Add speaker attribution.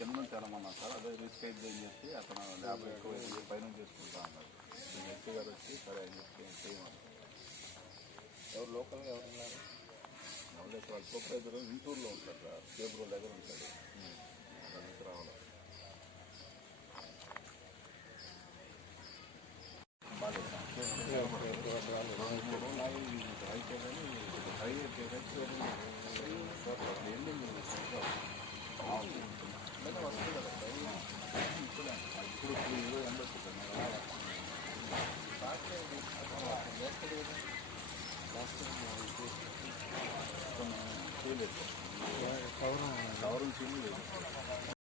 Speaker 1: కింద వెళ్ళమన్నా సార్. అదే రిస్క్ అయితే అని చెప్పి అతను ల్యాబ్ ఎక్కువ పైన చేసుకుంటా అన్నాడు నేను ఎస్సీ గారు వచ్చి సరే అని చెప్పి చేయమన్నారు.
Speaker 2: ఎవరు లోకల్గా ఎవరు ఉన్నారు?
Speaker 1: మళ్ళీ వాళ్ళ సూపర్వైజర్ ఇంటూరులో ఉంటాడు సార్. కేబుల్ దగ్గర ఉంటాడు. దానికి రావాలి. కవరం கவரம்